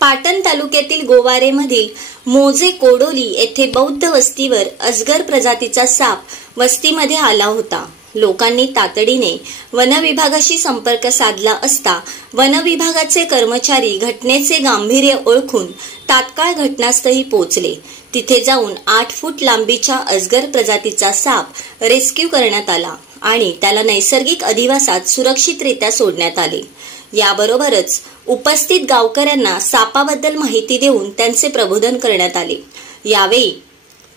पाटण तालुक्यातील गोवारेमधील मोजे कोडोली येथे बौद्ध वस्तीवर अजगर प्रजातीचा साप वस्तीमध्ये आला होता। लोकांनी तातडीने वनविभागाशी संपर्क साधला असता वनविभागाचे कर्मचारी घटनेचे गांभीर्य ओळखून तात्काळ घटनास्थळी पोहोचले। तिथे जाऊन 8 फूट लांबीच्या अजगर प्रजातीचा साप रेस्क्यू करण्यात आला आणि त्याला नैसर्गिक अधिवासात सुरक्षितरित्या सोडण्यात आले। याबरोबरच उपस्थित गावकऱ्यांना सापाबद्दल माहिती देऊन त्यांचे प्रबोधन करण्यात आले। यावेळी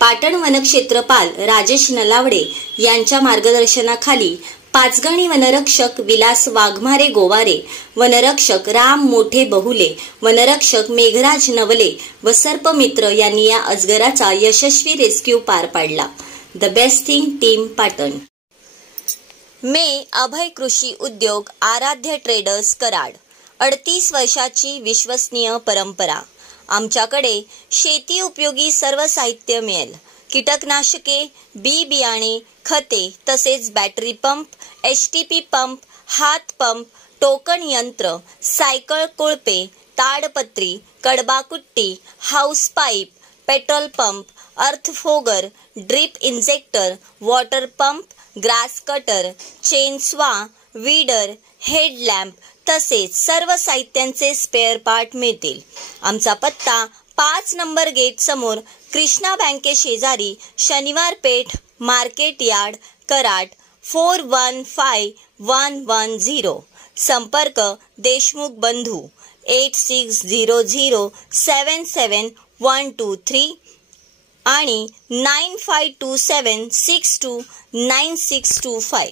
पाटण वनक्षेत्रपाल राजेश नलावडे यांच्या मार्गदर्शनाखाली पाचगणी वनरक्षक विलास वाघमारे गोवारे, वनरक्षक राम मोठे बहुले, वनरक्षक मेघराज नवले व सर्पमित्र यांनी या अजगराचा यशस्वी रेस्क्यू पार पाडला। The best thing team Patan. Abhay Krushi Udyog आराध्य ट्रेडर्स कराड। 38 वर्षाची विश्वसनीय परंपरा। आमच्याकडे शेती उपयोगी सर्व साहित्य मिळेल। कीटकनाशके, बी बियाणे, खते तसेच बॅटरी पंप, एचटीपी पंप, हात पंप, टोकन यंत्र, सायकल कोळपे, ताडपत्री, कडबाकुट्टी, हाऊस पाईप, पेट्रोल पंप, अर्थ fogger, drip injector, water pump, grass cutter, चेनस्वा, weeder, headlamp तसेच सर्व साहित्यांचे स्पेअर पार्ट मिळतील। आमचा पत्ता 5 नंबर गेट समोर, कृष्णा बँके शेजारी, शनिवार पेठ, मार्केट यार्ड, कराड 415110। संपर्क देशमुख बंधू 8600771123 आणि 9527629625।